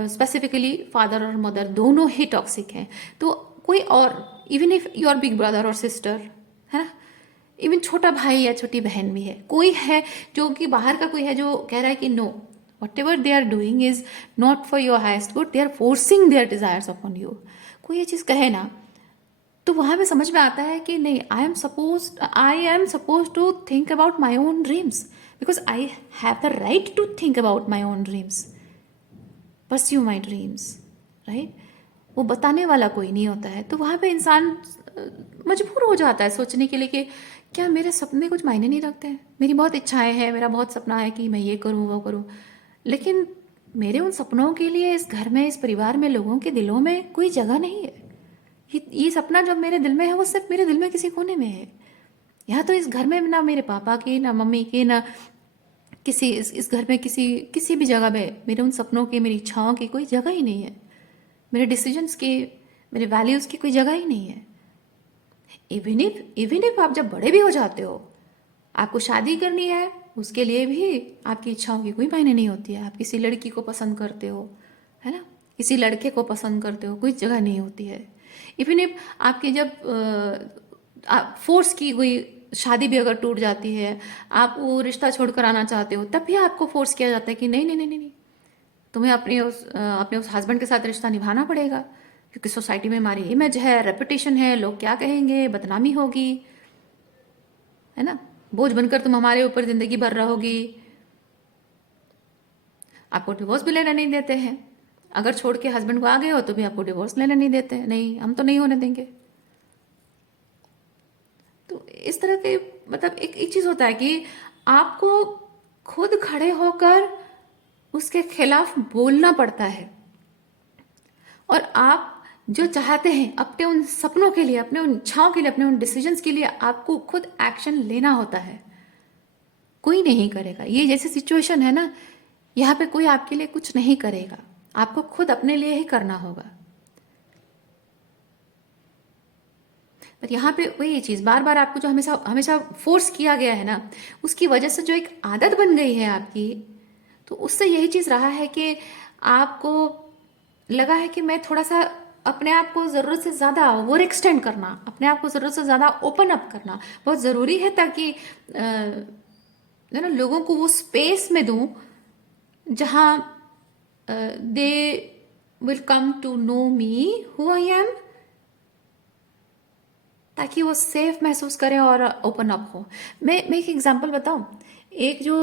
स्पेसिफिकली फादर और मदर दोनों ही टॉक्सिक हैं, तो कोई और, even if your big brother और सिस्टर, है ना, इवन छोटा भाई या छोटी बहन भी है, कोई है जो कि बाहर का कोई है जो कह रहा है कि no, whatever they are doing is not for your highest good, they are forcing their desires upon you, कोई ये चीज़ कहे ना, तो वहां पे समझ में आता है कि नहीं, I am suppose to think about my own dreams, because I have the right to think about my own dreams, pursue my dreams, right. वो बताने वाला कोई नहीं होता है, तो वहां पे इंसान मजबूर हो जाता है सोचने के लिए कि क्या मेरे सपने कुछ मायने नहीं रखते हैं, मेरी बहुत इच्छाएं हैं, मेरा बहुत सपना है कि मैं ये करूँ वो करूँ, लेकिन मेरे उन सपनों के लिए इस घर में, इस परिवार में, लोगों के दिलों में कोई जगह नहीं है। ये सपना जब मेरे दिल में है, वो सिर्फ मेरे दिल में किसी कोने में है। यहाँ तो इस घर में ना मेरे पापा की, ना मम्मी की, ना किसी इस घर में किसी भी जगह पे मेरे उन सपनों की, मेरी इच्छाओं की कोई जगह ही नहीं है, मेरे डिसीजंस की, मेरे वैल्यूज़ की कोई जगह ही नहीं है। इवन इफ आप जब बड़े भी हो जाते हो, आपको शादी करनी है, उसके लिए भी आपकी इच्छाओं की कोई मायने नहीं होती है। आप किसी लड़की को पसंद करते हो, है ना, किसी लड़के को पसंद करते हो, कोई जगह नहीं होती है। इवन इफ आपकी जब फोर्स की हुई शादी भी अगर टूट जाती है, आप वो रिश्ता छोड़कर आना चाहते हो, तब भी आपको फोर्स किया जाता है कि नहीं नहीं नहीं नहीं नहीं, तुम्हें अपने उस हस्बैंड के साथ रिश्ता निभाना पड़ेगा, क्योंकि सोसाइटी में हमारी इमेज है, रेपुटेशन है, लोग क्या कहेंगे, बदनामी होगी, है ना, बोझ बनकर तुम हमारे ऊपर जिंदगी भर रहोगी। आपको डिवोर्स भी लेना नहीं देते हैं, अगर छोड़ के हस्बैंड को आ गए हो तो भी आपको डिवोर्स लेना नहीं देते हैं, नहीं हम तो नहीं होने देंगे। तो इस तरह के, मतलब एक चीज होता है कि आपको खुद खड़े होकर उसके खिलाफ बोलना पड़ता है, और आप जो चाहते हैं अपने उन सपनों के लिए, अपने उन इच्छाओं के लिए, अपने उन डिसीजंस के लिए, आपको खुद एक्शन लेना होता है, कोई नहीं करेगा। ये जैसी सिचुएशन है ना, यहाँ पे कोई आपके लिए कुछ नहीं करेगा, आपको खुद अपने लिए ही करना होगा। पर यहाँ पे वही चीज बार बार आपको जो हमेशा हमेशा फोर्स किया गया है ना, उसकी वजह से जो एक आदत बन गई है आपकी, तो उससे यही चीज रहा है कि आपको लगा है कि मैं थोड़ा सा अपने आप को जरूरत से ज्यादा ओवर एक्सटेंड करना, अपने आप को जरूरत से ज्यादा ओपन अप करना बहुत जरूरी है, ताकि ना लोगों को वो स्पेस में दूं जहां they will come to know me who I am, ताकि वो सेफ महसूस करें और ओपन अप हो। मैं एक एग्जांपल बताऊं, एक जो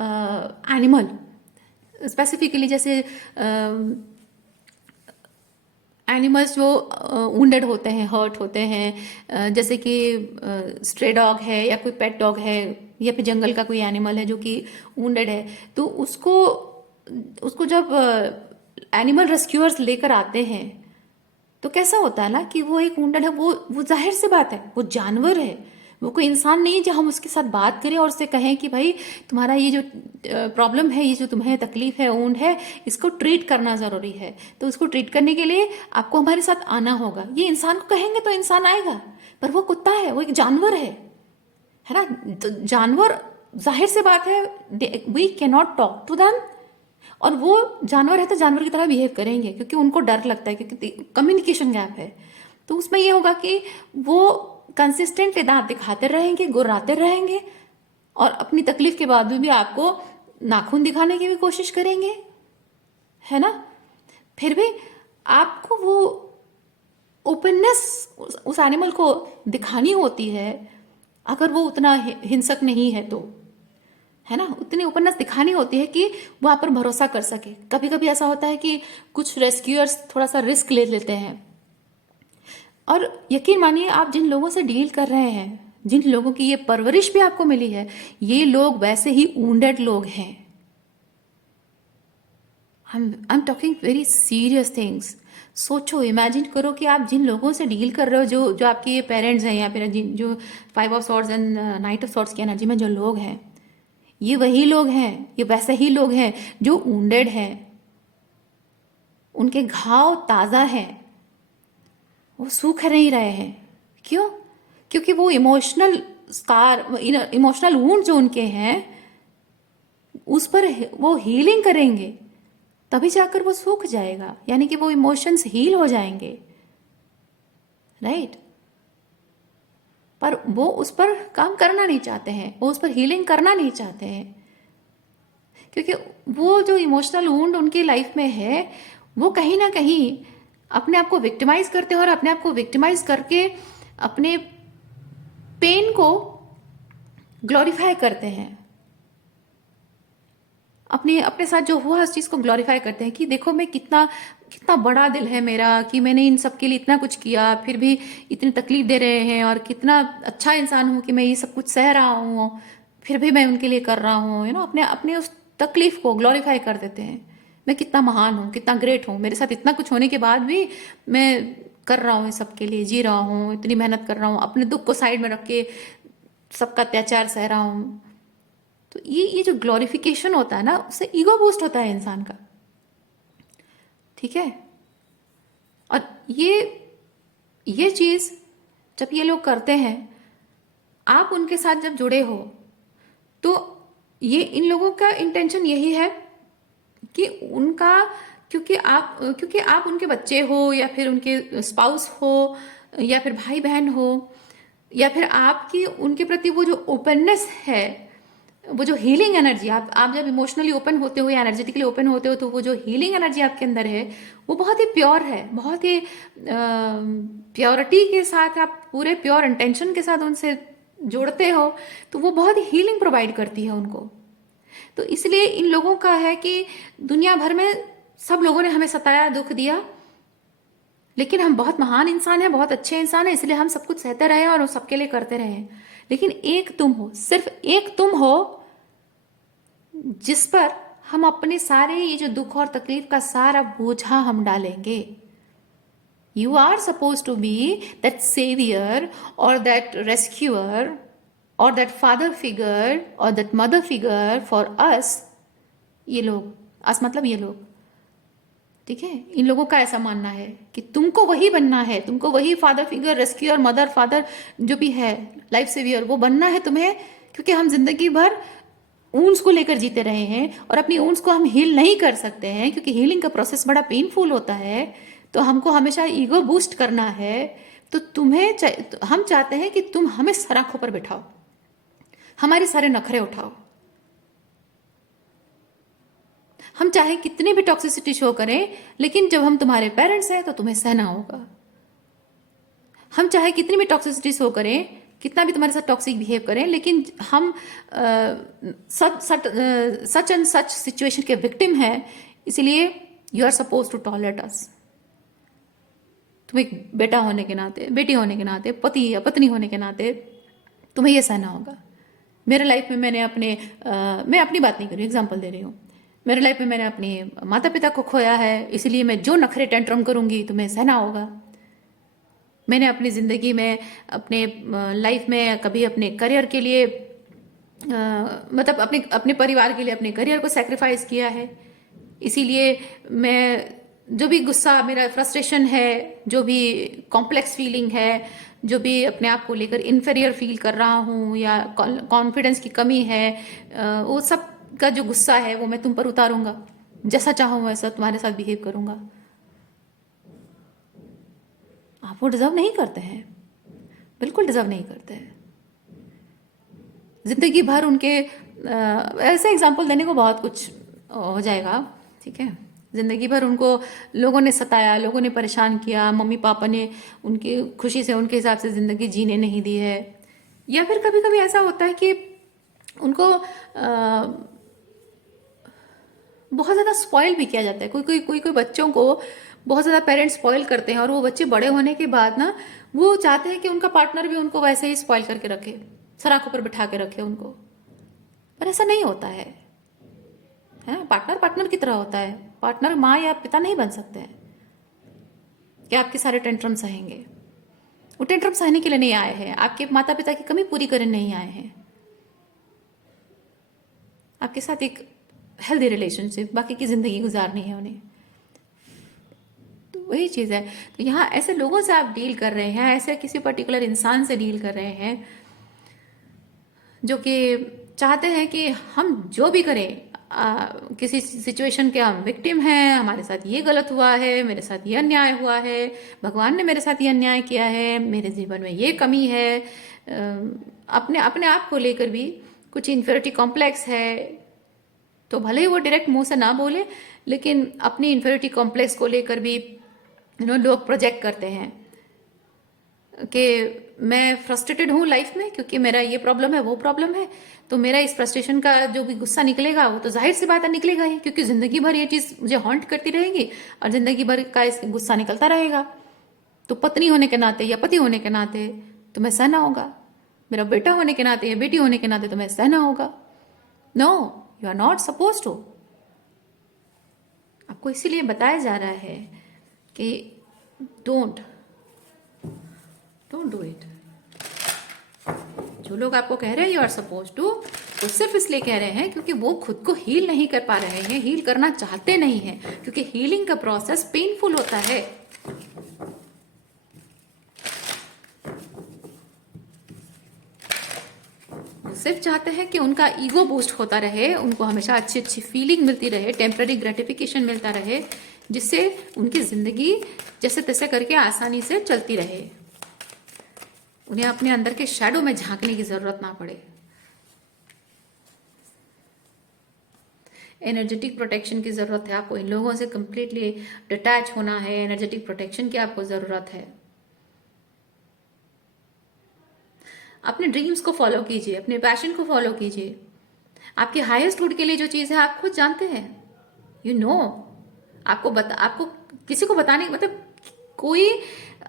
एनिमल स्पेसिफिकली, जैसे एनिमल्स जो वुंडेड होते हैं, हर्ट होते हैं, जैसे कि स्ट्रे डॉग है या कोई पेट डॉग है, या फिर जंगल का कोई एनिमल है जो कि वुंडेड है, तो उसको उसको जब एनिमल रेस्क्यूअर्स लेकर आते हैं, तो कैसा होता है ना कि वो एक वुंडेड है, वो जाहिर सी बात है, वो जानवर है, वो कोई इंसान नहीं है जो हम उसके साथ बात करें और उससे कहें कि भाई तुम्हारा ये जो प्रॉब्लम है, ये जो तुम्हें तकलीफ है, ऊंड है, इसको ट्रीट करना जरूरी है, तो उसको ट्रीट करने के लिए आपको हमारे साथ आना होगा। ये इंसान को कहेंगे तो इंसान आएगा, पर वो कुत्ता है, वो एक जानवर है ना, तो जानवर जाहिर सी बात है, we can not talk to them, और वो जानवर है तो जानवर की तरह बिहेव करेंगे, क्योंकि उनको डर लगता है, क्योंकि कम्युनिकेशन गैप है। तो उसमें ये होगा कि वो कंसिस्टेंटली दांत दिखाते रहेंगे, गुर्राते रहेंगे, और अपनी तकलीफ के बाद भी आपको नाखून दिखाने की भी कोशिश करेंगे, है ना। फिर भी आपको वो ओपननेस उस एनिमल को दिखानी होती है, अगर वो उतना हिंसक नहीं है तो, है ना, उतनी ओपननेस दिखानी होती है कि वो आप पर भरोसा कर सके। कभी कभी ऐसा होता है कि कुछ रेस्क्यूअर्स थोड़ा सा रिस्क ले लेते हैं, और यकीन मानिए आप जिन लोगों से डील कर रहे हैं, जिन लोगों की ये परवरिश भी आपको मिली है, ये लोग वैसे ही वुंडेड लोग हैं। I am talking very serious things. सोचो, इमेजिन करो कि आप जिन लोगों से डील कर रहे हो, जो जो आपके ये पेरेंट्स हैं, या फिर जो 5 of swords and 9 of swords की एनर्जी में जो लोग हैं, ये वही लोग हैं, ये वैसे ही लोग हैं जो वुंडेड हैं, उनके घाव ताजा हैं, वो सूख नहीं रहे हैं। क्यों? क्योंकि वो इमोशनल स्कार, इमोशनल वुंड जो उनके हैं, उस पर वो हीलिंग करेंगे तभी जाकर वो सूख जाएगा, यानी कि वो इमोशंस हील हो जाएंगे, राइट। पर वो उस पर काम करना नहीं चाहते हैं, वो उस पर हीलिंग करना नहीं चाहते हैं, क्योंकि वो जो इमोशनल वुंड उनकी लाइफ में है वो कहीं ना कहीं अपने आप को विक्टिमाइज करते हैं, और अपने आप को विक्टिमाइज करके अपने पेन को ग्लोरीफाई करते हैं, अपने अपने साथ जो हुआ उस चीज को ग्लोरीफाई करते हैं कि देखो मैं कितना कितना बड़ा दिल है मेरा, कि मैंने इन सब के लिए इतना कुछ किया फिर भी इतनी तकलीफ दे रहे हैं, और कितना अच्छा इंसान हूं कि मैं ये सब कुछ सह रहा हूं, फिर भी मैं उनके लिए कर रहा हूं, अपने अपने उस तकलीफ को ग्लोरीफाई कर देते हैं। मैं कितना महान हूँ, कितना ग्रेट हूँ, मेरे साथ इतना कुछ होने के बाद भी मैं कर रहा हूँ, इस सबके लिए जी रहा हूँ, इतनी मेहनत कर रहा हूँ, अपने दुख को साइड में रख के सबका अत्याचार सह रहा हूँ। तो ये जो ग्लोरिफिकेशन होता है ना, उससे ईगो बूस्ट होता है इंसान का, ठीक है। और ये चीज जब ये लोग करते हैं, आप उनके साथ जब जुड़े हो, तो ये इन लोगों का इंटेंशन यही है कि उनका, क्योंकि आप उनके बच्चे हो, या फिर उनके स्पाउस हो, या फिर भाई बहन हो, या फिर आपकी उनके प्रति वो जो ओपननेस है, वो जो हीलिंग एनर्जी, आप जब इमोशनली ओपन होते हो या एनर्जेटिकली ओपन होते हो, तो वो जो हीलिंग एनर्जी आपके अंदर है वो बहुत ही प्योर है, बहुत ही प्योरिटी के साथ, आप पूरे प्योर इंटेंशन के साथ उनसे जोड़ते हो, तो वो बहुत ही हीलिंग प्रोवाइड करती है उनको। तो इसलिए इन लोगों का है कि दुनिया भर में सब लोगों ने हमें सताया, दुख दिया, लेकिन हम बहुत महान इंसान हैं, बहुत अच्छे इंसान हैं, इसलिए हम सब कुछ सहते रहे और सबके लिए करते रहे। लेकिन एक तुम हो, सिर्फ एक तुम हो जिस पर हम अपने सारे ये जो दुख और तकलीफ का सारा बोझा हम डालेंगे। You are suppose to be that saviour और दैट रेस्क्यूअर और दैट फादर फिगर और that mother figure for us. ये लोग, अस मतलब ये लोग, ठीक है। इन लोगों का ऐसा मानना है कि तुमको वही बनना है, तुमको वही father figure, rescuer, mother, father जो भी है, लाइफ सेवियर, वो बनना है तुम्हें, क्योंकि हम जिंदगी भर ऊन्स को लेकर जीते रहे हैं और अपनी ऊन्स को हम हील नहीं कर सकते हैं, क्योंकि हीलिंग का प्रोसेस बड़ा पेनफुल होता है। तो हमको हमेशा ईगो बूस्ट करना है। तो हम चाहते हैं कि तुम हमें सर आंखों पर बिठाओ, हमारे सारे नखरे उठाओ। हम चाहे कितने भी टॉक्सिसिटी शो करें, लेकिन जब हम तुम्हारे पेरेंट्स हैं तो तुम्हें सहना होगा। हम चाहे कितनी भी टॉक्सिसिटी शो करें, कितना भी तुम्हारे साथ टॉक्सिक बिहेव करें, लेकिन हम सच एंड सच सिचुएशन के विक्टिम हैं, इसलिए you are suppose to tolerate us. तुम एक बेटा होने के नाते, बेटी होने के नाते, पति या पत्नी होने के नाते तुम्हें यह सहना होगा। मेरे लाइफ में मैंने मैं अपनी बात नहीं कर रही, एग्जाम्पल दे रही हूँ। मेरे लाइफ में मैंने अपने माता पिता को खोया है, इसलिए मैं जो नखरे टेंट्रम करूंगी तुम्हें सहना होगा। मैंने अपनी ज़िंदगी में, अपने लाइफ में कभी अपने करियर के लिए, मतलब अपने अपने परिवार के लिए अपने करियर को सेक्रीफाइस किया है, इसीलिए मैं जो भी गुस्सा, मेरा फ्रस्ट्रेशन है, जो भी कॉम्प्लेक्स फीलिंग है, जो भी अपने आप को लेकर इन्फीरियर फील कर रहा हूँ या कॉन्फिडेंस की कमी है, वो सब का जो गुस्सा है वो मैं तुम पर उतारूंगा, जैसा चाहूँ वैसा तुम्हारे साथ बिहेव करूंगा। आप वो डिजर्व नहीं करते हैं, बिल्कुल डिजर्व नहीं करते हैं। जिंदगी भर उनके ऐसे एग्जाम्पल देने को बहुत कुछ हो जाएगा, ठीक है। जिंदगी भर उनको लोगों ने सताया, लोगों ने परेशान किया, मम्मी पापा ने उनकी खुशी से उनके हिसाब से जिंदगी जीने नहीं दी है। या फिर कभी कभी ऐसा होता है कि उनको बहुत ज़्यादा स्पॉइल भी किया जाता है। कोई बच्चों को बहुत ज़्यादा पेरेंट्स स्पॉइल करते हैं, और वो बच्चे बड़े होने के बाद ना वो चाहते हैं कि उनका पार्टनर भी उनको वैसे ही स्पॉइल करके रखे, सर आंखों पर बिठा के रखे उनको। पर ऐसा नहीं होता है पार्टनर पार्टनर की तरह होता है। पार्टनर माँ या पिता नहीं बन सकते हैं कि आपके सारे टेंट्रम सहेंगे। वो टेंट्रम सहने के लिए नहीं आए हैं, आपके माता पिता की कमी पूरी करने नहीं आए हैं। आपके साथ एक हेल्दी रिलेशनशिप, बाकी की जिंदगी गुजारनी है उन्हें। तो वही चीज़ है। तो यहाँ ऐसे लोगों से आप डील कर रहे हैं, ऐसे किसी पर्टिकुलर इंसान से डील कर रहे हैं जो कि चाहते हैं कि हम जो भी करें किसी सिचुएशन के हम विक्टिम हैं, हमारे साथ ये गलत हुआ है, मेरे साथ ये अन्याय हुआ है, भगवान ने मेरे साथ ये अन्याय किया है, मेरे जीवन में ये कमी है, अपने अपने आप को लेकर भी कुछ इन्फीरियरिटी कॉम्प्लेक्स है, तो भले ही वो डायरेक्ट मुंह से ना बोले, लेकिन अपनी इन्फीरियरिटी कॉम्प्लेक्स को लेकर भी लोग प्रोजेक्ट करते हैं कि मैं फ्रस्ट्रेटेड हूँ लाइफ में क्योंकि मेरा ये प्रॉब्लम है, वो प्रॉब्लम है, तो मेरा इस फ्रस्ट्रेशन का जो भी गुस्सा निकलेगा वो तो जाहिर सी बात है निकलेगा ही, क्योंकि जिंदगी भर ये चीज मुझे हॉन्ट करती रहेगी और जिंदगी भर का इस गुस्सा निकलता रहेगा। तो पत्नी होने के नाते या पति होने के नाते तो मैं सहना होगा, मेरा बेटा होने के नाते या बेटी होने के नाते तो मैं सहना होगा। No, you are not suppose to. आपको इसीलिए बताया जा रहा है कि डोंट डू इट। जो लोग आपको कह रहे हैं यू आर सपोज टू, तो सिर्फ इसलिए कह रहे हैं क्योंकि वो खुद को हील नहीं कर पा रहे हैं, हील करना चाहते नहीं हैं, क्योंकि हीलिंग का प्रोसेस पेनफुल होता है। वो सिर्फ चाहते हैं कि उनका ईगो बूस्ट होता रहे, उनको हमेशा अच्छी अच्छी फीलिंग मिलती रहे, टेम्पररी ग्रेटिफिकेशन मिलता रहे, जिससे उनकी जिंदगी जैसे तैसे करके आसानी से चलती रहे, उन्हें अपने अंदर के शैडो में झांकने की जरूरत ना पड़े। एनर्जेटिक प्रोटेक्शन की जरूरत है आपको, इन लोगों से कंप्लीटली डिटैच होना है, एनर्जेटिक प्रोटेक्शन की आपको जरूरत है। अपने ड्रीम्स को फॉलो कीजिए, अपने पैशन को फॉलो कीजिए। आपके हाईएस्ट गुड के लिए जो चीज है आप खुद जानते हैं, यू नो। आपको किसी को बताने मतलब कोई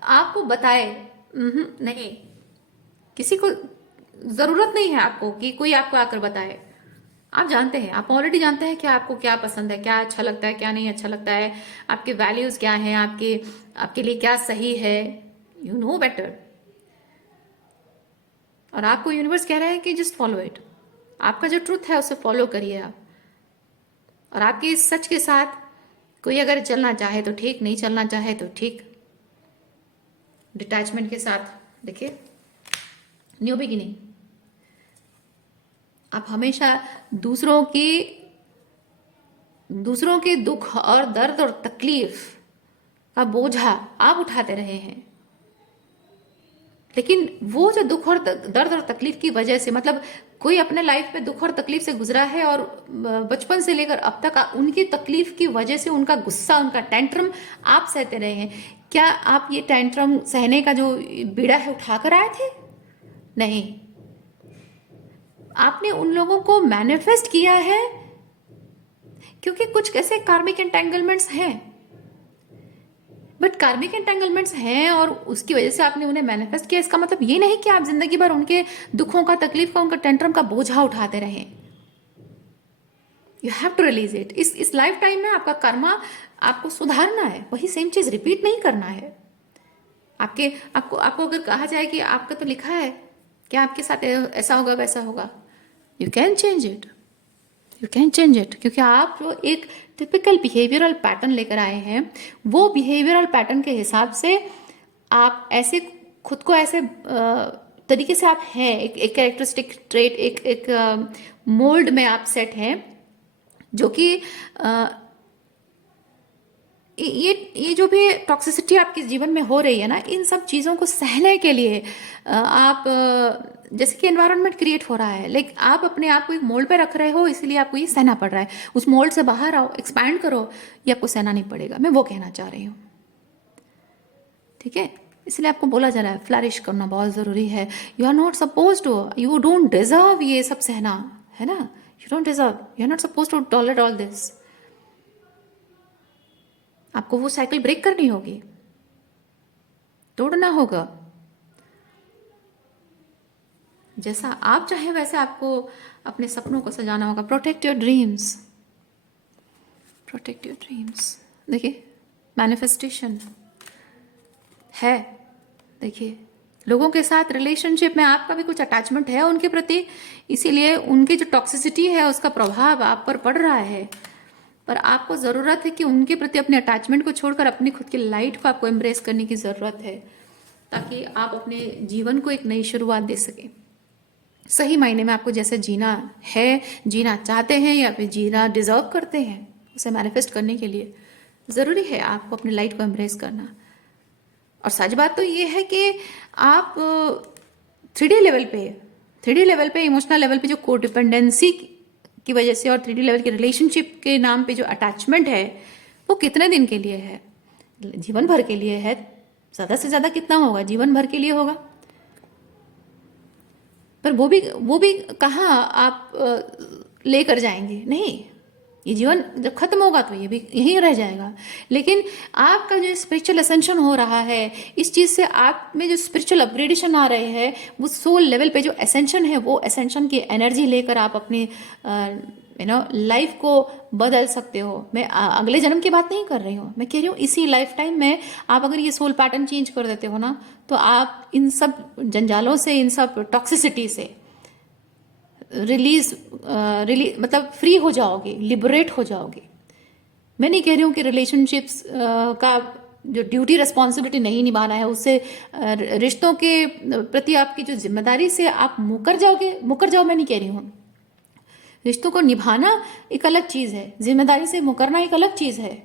आपको बताए नहीं, किसी को जरूरत नहीं है आपको कि कोई आपको आकर बताए। आप जानते हैं, आप ऑलरेडी जानते हैं कि आपको क्या पसंद है, क्या अच्छा लगता है, क्या नहीं अच्छा लगता है, आपके वैल्यूज क्या हैं, आपके लिए क्या सही है, यू नो बेटर। और आपको यूनिवर्स कह रहा है कि जस्ट फॉलो इट, आपका जो ट्रूथ है उसे फॉलो करिए आप। और आपके इस सच के साथ कोई अगर चलना चाहे तो ठीक, नहीं चलना चाहे तो ठीक। डिटैचमेंट के साथ देखिए, न्यू बिगिनिंग। आप हमेशा दूसरों के दुख और दर्द और तकलीफ का बोझा आप उठाते रहे हैं, लेकिन वो जो दुख और दर्द और तकलीफ की वजह से, मतलब कोई अपने लाइफ में दुख और तकलीफ से गुजरा है और बचपन से लेकर अब तक उनकी तकलीफ की वजह से उनका गुस्सा, उनका टेंट्रम आप सहते रहे हैं। क्या आप ये टेंट्रम सहने का जो बीड़ा है उठाकर आए थे? नहीं, आपने उन लोगों को मैनिफेस्ट किया है क्योंकि कुछ कैसे कार्मिक एंटेंगलमेंट्स हैं, बट कार्मिक एंटेंगलमेंट्स हैं और उसकी वजह से आपने उन्हें मैनिफेस्ट किया। इसका मतलब ये नहीं कि आप जिंदगी भर उनके दुखों का, तकलीफ का, उनका टेंट्रम का बोझा उठाते रहें। You have to release it. इस लाइफ टाइम में आपका कर्मा आपको सुधारना है, वही सेम चीज रिपीट नहीं करना है। आपको अगर कहा जाए कि आपका तो लिखा है कि आपके साथ ऐसा होगा वैसा होगा, you can change it, you can change it, क्योंकि आप जो एक टिपिकल बिहेवियरल पैटर्न लेकर आए हैं, वो बिहेवियरल पैटर्न के हिसाब से आप ऐसे खुद को ऐसे तरीके से आप हैं, एक कैरेक्टरिस्टिक ट्रेट, एक मोल्ड में आप सेट हैं, जो कि ये जो भी टॉक्सिसिटी आपके जीवन में हो रही है ना, इन सब चीज़ों को सहने के लिए आप जैसे कि एनवायरनमेंट क्रिएट हो रहा है, लाइक आप अपने आप को एक मोल्ड पे रख रहे हो, इसीलिए आपको ये सहना पड़ रहा है। उस मोल्ड से बाहर आओ, एक्सपैंड करो, ये आपको सहना नहीं पड़ेगा। मैं वो कहना चाह रही हूँ, ठीक है? इसलिए आपको बोला जा रहा है फ्लरिश करना बहुत ज़रूरी है। You are not suppose to, you don't deserve ये सब सहना, है ना? You don't deserve, you are not suppose to tolerate all this. आपको वो साइकिल ब्रेक करनी होगी, तोड़ना होगा। जैसा आप चाहें वैसे आपको अपने सपनों को सजाना होगा। Protect your dreams, protect your dreams. देखिए, मैनिफेस्टेशन है। देखिए, लोगों के साथ रिलेशनशिप में आपका भी कुछ अटैचमेंट है उनके प्रति, इसीलिए उनकी जो टॉक्सिसिटी है उसका प्रभाव आप पर पड़ रहा है। पर आपको ज़रूरत है कि उनके प्रति अपने अटैचमेंट को छोड़कर अपनी खुद की लाइट को आपको एम्ब्रेस करने की ज़रूरत है, ताकि आप अपने जीवन को एक नई शुरुआत दे सकें। सही मायने में आपको जैसे जीना है, जीना चाहते हैं या फिर जीना डिजर्व करते हैं, उसे मैनिफेस्ट करने के लिए ज़रूरी है आपको अपने लाइट को एम्ब्रेस करना। और सच बात तो ये है कि आप 3D लेवल पे, 3D लेवल पे, इमोशनल लेवल पे जो कोडिपेंडेंसी की वजह से और 3D लेवल के रिलेशनशिप के नाम पे जो अटैचमेंट है, वो कितने दिन के लिए है? जीवन भर के लिए है। ज़्यादा से ज़्यादा कितना होगा? जीवन भर के लिए होगा। पर वो भी कहाँ आप लेकर जाएंगे? नहीं, ये जीवन जब खत्म होगा तो ये भी यहीं रह जाएगा। लेकिन आपका जो स्पिरिचुअल असेंशन हो रहा है, इस चीज़ से आप में जो स्पिरिचुअल अपग्रेडेशन आ रहे हैं, वो सोल लेवल पे जो असेंशन है, वो असेंशन की एनर्जी लेकर आप अपनी लाइफ को बदल सकते हो। मैं अगले जन्म की बात नहीं कर रही हूँ, मैं कह रही हूँ इसी लाइफ टाइम में आप अगर ये सोल पैटर्न चेंज कर देते हो ना, तो आप इन सब जंजालों से, इन सब टॉक्सिसिटी से रिलीज मतलब फ्री हो जाओगे, लिबरेट हो जाओगे। मैं नहीं कह रही हूँ कि रिलेशनशिप्स का जो ड्यूटी रिस्पॉन्सिबिलिटी नहीं निभाना है, उससे रिश्तों के प्रति आपकी जो जिम्मेदारी से आप मुकर जाओ, मैं नहीं कह रही हूँ। रिश्तों को निभाना एक अलग चीज़ है, जिम्मेदारी से मुकरना एक अलग चीज़ है।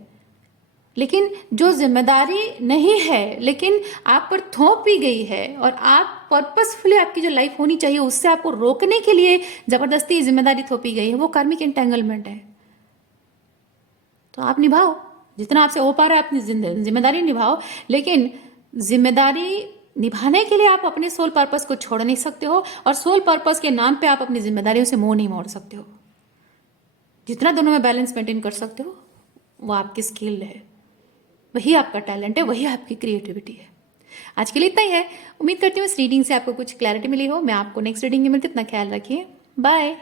लेकिन जो जिम्मेदारी नहीं है लेकिन आप पर थोपी गई है और आप पर्पसफुली, आपकी जो लाइफ होनी चाहिए उससे आपको रोकने के लिए जबरदस्ती जिम्मेदारी थोपी गई है, वो कार्मिक एंटेंगलमेंट है। तो आप निभाओ, जितना आपसे हो पा रहा है अपनी जिम्मेदारी निभाओ। लेकिन जिम्मेदारी निभाने के लिए आप अपने सोल पर्पस को छोड़ नहीं सकते हो, और सोल पर्पस के नाम पे आप अपनी जिम्मेदारियों से मुंह नहीं मोड़ सकते हो। जितना दोनों में बैलेंस मेंटेन कर सकते हो, वो आपकी स्किल है, वही आपका टैलेंट है, वही आपकी क्रिएटिविटी है। आज के लिए इतना ही है। उम्मीद करती हूँ इस रीडिंग से आपको कुछ क्लैरिटी मिली हो। मैं आपको नेक्स्ट रीडिंग में मिलती, इतना ख्याल रखिए। बाय।